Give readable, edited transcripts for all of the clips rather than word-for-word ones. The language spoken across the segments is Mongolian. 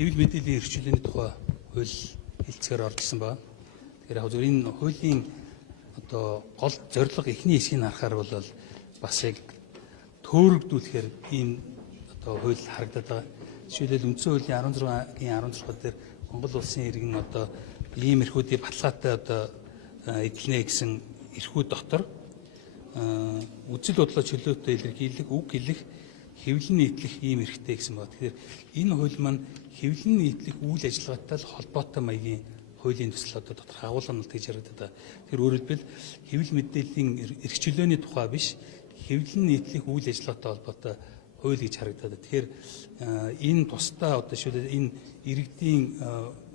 хэвлэл мэдээллийн эрхчлөөний тухай хууль хэлцгээр оржсон ба. Тэгэхээр яг зөв энэ хуулийн одоо гол зорилго эхний хэсгийг харахаар бол бас яг төөрөгдүүлэхээр ийм одоо хууль харагдаад байгаа. Жишээлбэл үндсэн хуулийн 16-гийн 16 дээр Монгол улсын иргэн одоо ийм эрхүүдийг баталгаатай одоо эдэлнэ гэсэн эрхүүд дотор үзэл бодлоо чөлөөтэй илэрхийлэх, үг хэлэх, хэвлэн нийтлэх ийм эрхтэй гэсэн байна. Тэгэхээр энэ хууль маань хэвлэн нийтлэх үйл ажиллагаатай холбоотой маягийн хуулийн төсөл одоо тодорхой агуулганд тэгж харагдаад. Тэр өөрөөр хэлбэл хэвлэл мэдээллийн эрх чөлөөний тухай биш, хэвлэн нийтлэх үйл ажиллагаатай холбоотой хууль гэж харагдаад. Тэгэхээр энэ тусдаа одоо шилбэл энэ иргэдийн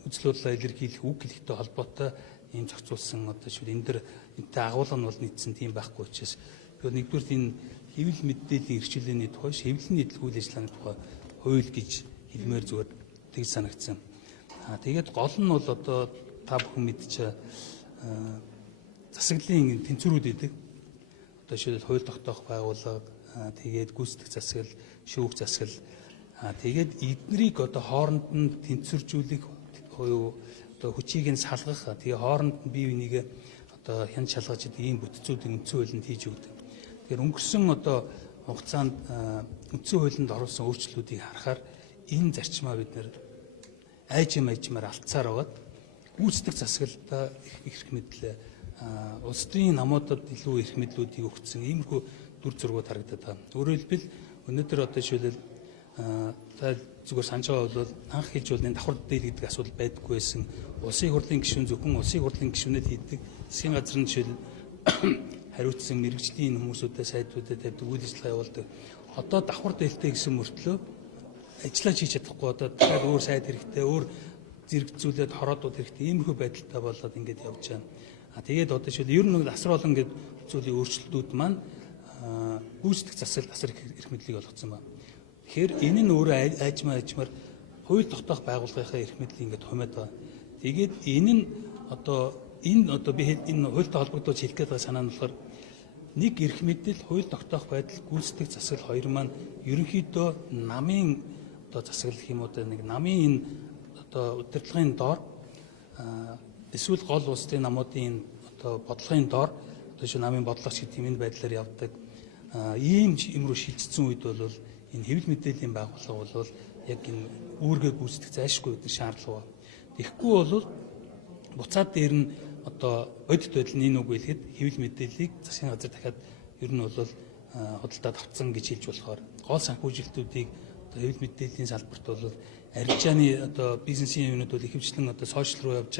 үзэл бодлоо илэрхийлэх, үг хэлэхтэй холбоотой ийм зохицуулсан одоо шил энэ дэр энэтэй агуулга нь бол нийцсэн тийм байхгүй учраас нэгдүгээр энэ хэвлэл мэдээллийн эрх чөлөөний тухай, хэвлэл нийтлэх үйл ажиллагааны тухай хууль гэж хэлмээр зүгээр тэгж санагдсан. Тэгээд гол нь бол одоо та бүхэн мэдчих засаглалын тэнцвэрүүд идэг. Одоо шилбэл хууль тогтоох байгууллага, тэгээд гүйцэтгэх засаглал, шүүх засаглал, тэгээд эднэрийг одоо хооронд нь тэнцвэржүүлэх буюу одоо хүчийг нь салгах, тэгээд хооронд нь бие бинийгээ одоо хян шалгаж идэг ийм бүтцүүдийг үндсэн хуулинд хийж өгдөг. Тэгэхээр өнгөрсөн одоо хугацаанд үндсэн хуулинд оруулсан өөрчлөлтүүдийг харахаар энэ зарчмаа бид нэр айжмаар алдсаар байгаад гүйцэтгэх засаглалтаа их эрх мэдлээ, улс төрийн намуудад илүү эрх мэдлүүдийг өгсөн иймэрхүү дүр зургууд харагдаад байна. Өөрөөр хэлбэл өнөөдөр одоо жишээлбэл та зүгээр санаж байгаа бол анх хэлж бол энэ давхар дээл гэдэг асуудал байдаггүй байсан. Улсын хурлын гишүүн зөвхөн улсын хурлын гишүүнэд хийдэг, засгийн газар нь жишээл хариуцсан мэрэгжлийн хүмүүсүүдэд сайдуудад тавьдаг, үйл ажиллагаа явуулдаг. Одоо давхар дээлтэй гэсэн мөртлөө ажиллаж хийж чадахгүй одоо дахиад өөр сайд хэрэгтэй, өөр зэрэгцүүлээд хороодууд хэрэгтэй иймэрхүү байдалтай болоод ингэж явж байна. Тэгээд одоо жишээл ер нь асар олон гэдэг зүйлийн өөрчлөлтүүд маань гүйцэтгэх засаглал асар их эрх мэдлийг олгоцсон байна. Тэгэхээр энэ нь өөрөө айжмаар хууль тогтоох байгууллагынхаа эрх мэдлийг ингээд хумаад байна. Тэгээд энэ нь одоо би энэ хуультай холбогдуулж хэлэх гээд байгаа санаа нь болохоор нэг эрх мэдэл, хууль тогтоох байдал, гүйцэтгэх засаглал хоёр маань ерөнхийдөө намын одоо засаглал гэх юм уу нэг намын энэ одоо удирдлагын доор эсвэл гол улсын намуудын одоо бодлогын доор одоо шинэ намын бодлогч гэдэг энэ байдлаар явдаг. Ийм юм руу шилжсэн үед бол энэ хэвлэл мэдээллийн байгууллага бол яг энэ үүргээ гүйцэтгэх зайлшгүй гэдэг шаардлага байна. Тэгэхгүй бол буцаад дээр нь одоо бодит байдал нь энэ үг хэлэхэд хэвлэл мэдээллийг засгийн газар дахиад ер нь бол худалдаад авцсан гэж хэлж болохоор гол санхүүжилтүүдийг одоо хэвлэл мэдээллийн салбарт бол арилжааны одоо бизнесийн юмнууд бол ихэвчлэн одоо сошиал руу явж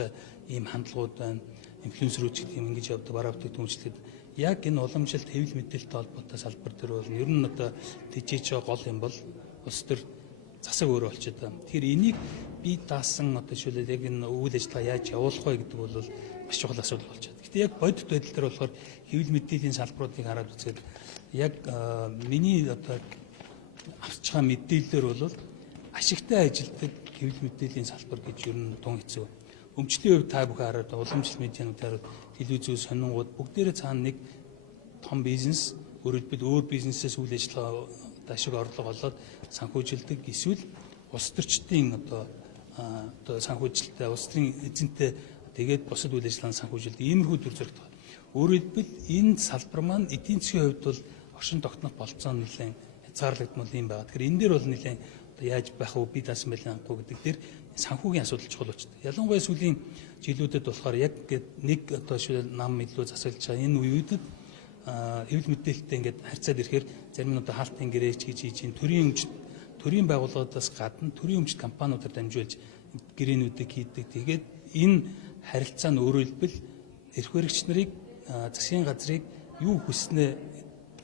ийм хандлагууд байна. Инфлюенсерүүд гэдэг юм ингэж явдаг, бараа бүтээгдэхүүн үйлчлэхэд яг энэ уламжлалт хэвлэл мэдээлэлтэй холбоотой салбар дээр бол ер нь одоо тэжээж байгаа гол юм бол улс төр засаг өөрөө болчиход байна. Тэгэхээр энийг бие даасан одоо жишээлбэл яг энэ үйл ажиллагаа яаж явуулах вэ гэдэг бол маш чухал асуудал болж байна. Гэхдээ яг бодит байдал дээр болохоор хэвлэл мэдээллийн салбаруудыг хараад үзээд яг миний одоо авч байгаа мэдээлэлээр бол ашигтай ажилтдаг хэвлэл мэдээллийн салбар гэж ер нь тун хэцүү. Өмчтөлийн хувьд та бүхэн хараад уламжлалт медиануудаар телевизээр сонингууд бүгдээрээ цаана нэг том бизнес, өөрөөр хэлбэл өөр бизнесээс үйл ажиллагаа ашиг орлого олоод санхүүжилдэг эсвэл улс төрчдийн одоо санхүүжилттэй, улс төрийн эзэнтэй тэгээд бусад үйл ажиллагааны санхүүжилт иймэрхүү төр зэрэг байна. Өөрөөр хэлбэл энэ салбар маань эдийн засгийн хувьд бол оршин тогтнох болцоо нэлээд хязгаарлагдмал юм байна. Тэгэхээр энэ дээр бол нэлээд яаж байх вэ, би даасан байлаа анхгүй гэдэг дээр санхүүгийн асуудал чухал болчихдог. Ялангуяа сүүлийн жилүүдэд болохоор яг нэг одоо нам илүү засаглаж байгаа энэ үеүүдэд хэвлэл мэдээлэлтэй ингээд харьцаад ирэхээр зарим нь одоо хаалтын гэрээч гэж хийж ин төрийн байгууллагуудаас гадна төрийн өмчт компаниудаар дамжуулж гэрээнүүдийг хийдэг. Тэгээд энэ харилцаа нь өөрөөр хэлбэл эрх баригч нарыг засгийн газрыг юу хүснэ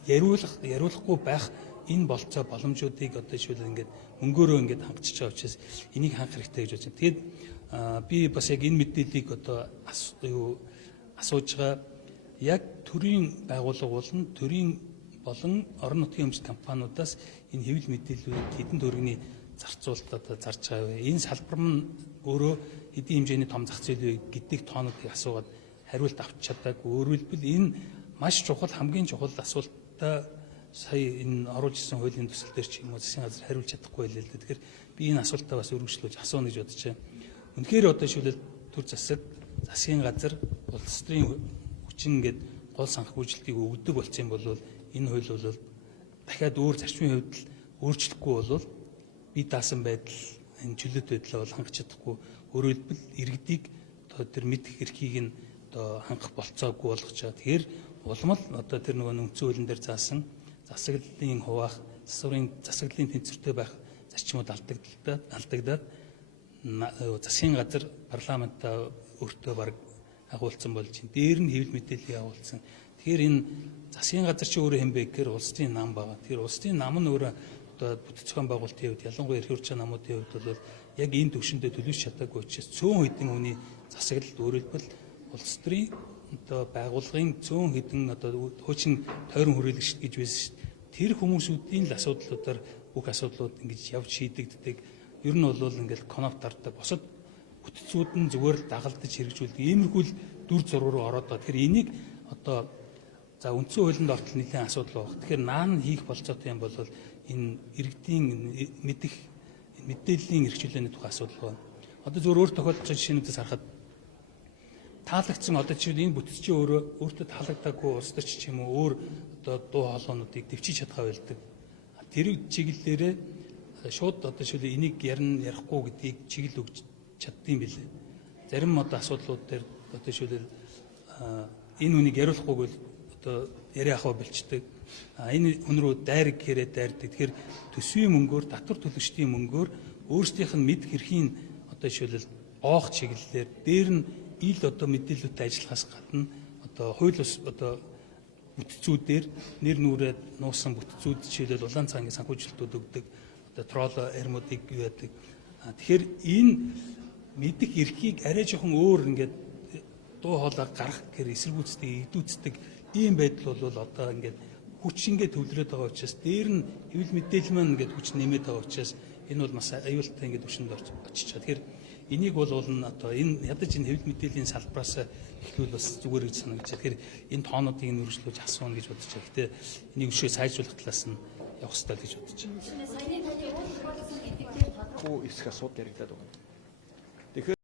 яриулахгүй байх энэ болцоо боломжуудыг одоо жишээлбэл ингээд мөнгөөрөө ингээд хангачиж байгаа учраас энийг хангах хэрэгтэй гэж бодсон. Тэгээд би бас яг энэ мэдээллийг одоо асууж байгаа яг төрийн байгууллага болон төрийн болон орон нутгийн өмчт компаниудаас энэ хэвлэл мэдээллүүд хэдэн төгрөгийн зарцуулалт одоо зарж байгаа вэ? Энэ салбар нь өөрөө хэдийн хэмжээний том зах зээл вэ гэдэг тоонуудыг асуугаад хариулт авч чадаагүй. Өөрөөр хэлбэл энэ маш чухал, хамгийн чухал асуултаа сая энэ оруулж ирсэн хуулийн төсөл дээр ч юм уу засгийн газар хариулж чадахгүй байлээ л дээ. Тэгэхээр би энэ асуултаа бас өргөжлүүлж асууна гэж бодож байна. Үнэхээр одоо шүүлэл төр засаг засгийн газар улс төрийн хүчин ингээд гол санхүүжилтийг өгдөг болсон юм бол энэ хууль бол дахиад өөр зарчмын хувьд л өөрчлөхгүй бол би даасан байдал энэ чөлөөт байдлаа бол хангах чадахгүй. Өөрөөр хэлбэл иргэдийг одоо тэр мэдэх эрхийг нь одоо хангах болцоогүй болгож байгаа. Тэгэхээр улам л одоо тэр нөгөө үндсэн хуулийн дээр заасан засаглалын хуваах, засаглалын тэнцвэртэй байх зарчмууд алдагдаад засгийн газар парламентаа өөртөө бараг агуулсан болж байна. Дээр нь хэвлэл мэдээллийг агуулсан. Тэгэхээр энэ засгийн газар чи өөрөө хэм бэ гэхээр улс төрийн нам байгаа. Тэгэхээр улс төрийн нам нь өөрөө одоо бүтэц зохион байгуулалтын хувьд ялангуяа эрх хурц намуудын хувьд бол яг энэ төвшөндөө төлөвшөж чадаагүй учраас цөөн хэдэн хүний засаглалд өөрөлдвөл улс төрийн одоо байгууллагын цөөн хэдэн одоо хуучин тойрон хүрээлэгч гэж байсан шүү дээ. Тэр хүмүүсүүдийн л асуудлуудаар бүх асуудлууд ингэж явж шийдэгддэг. Ер нь бол ингээл конопт тардаг. Босод бүтцүүд нь зүгээр л дагалдаж хэрэгжүүлдэг. Иймэрхүү л дүр зураг руу ороод байгаа. Тэгэхээр энийг одоо за үндсэн хуулинд ортол нэлийн асуудал байна. Тэгэхээр наан хийх болцоотой юм бол энэ иргэдийн мэдэх мэдээллийн хэрэгжүүлээний тухай асуудал байна. Одоо зөвхөн өөр тохиолдсон жишээнүүдээс харахад таалагдсан одоо жишээ энэ бүтцийн өөртөө таалагдаагүй улс төрч ч юм уу өөр одоо дуу хоолойнуудыг дэвчиж чадхаа байлдаг. Тэр чиглэлээрээ шууд одоо жишээ энийг ярихгүй гэдгийг чиглэл өгч чаддсан билээ. Зарим одоо асуудлууд дээр одоо жишээ энэ үнийг яриулахгүй бол одоо яриа ахаа болчдөг. Энэ хүн рүү дайраг гэхээрээ дайрдаг. Тэгэхээр төсвийн мөнгөөр татвар төлөгчдийн мөнгөөр өөрсдийнх нь мэд хэрхийн одоо жишээлбэл оох чиглэлээр дээр нь ил одоо мэдээлэлтэй ажиллахаас гадна одоо хууль ус одоо бүтцүүдээр нэр нүрээд нуусан бүтцүүд жишээлбэл улаан цаангийн санхүүжилтүүд өгдөг одоо тролло армуудыг юу яадаг. Тэгэхээр энэ мэдих эрхийг арай жоохон өөр ингээд дуу хоолой гарах гэхээр эсэргүүцдэг, идүүцдэг ийм байдал бол одоо ингээд хүч ингээд төвлөрөөд байгаа учраас дээр нь хэвлэл мэдээлэл маань ингээд хүч нэмээд байгаа учраас энэ бол маш аюултай ингээд төвшөнд очиж байгаа. Тэгэхээр энийг бол одоо энэ ядаж энэ хэвлэл мэдээллийн салбараас эхлүүл бас зүгээр гэж санагдаж байна. Тэгэхээр энэ тоонуудыг нь өргөжлүүлж асууна гэж бодож байна. Гэтэ энийг өшөө сайжруулах талаас нь явах хэрэгтэй гэж бодож байна. Саяны таны уул хуваалцсан гэдэг дээр тодорхой эсэх асуудал яригдаад байна.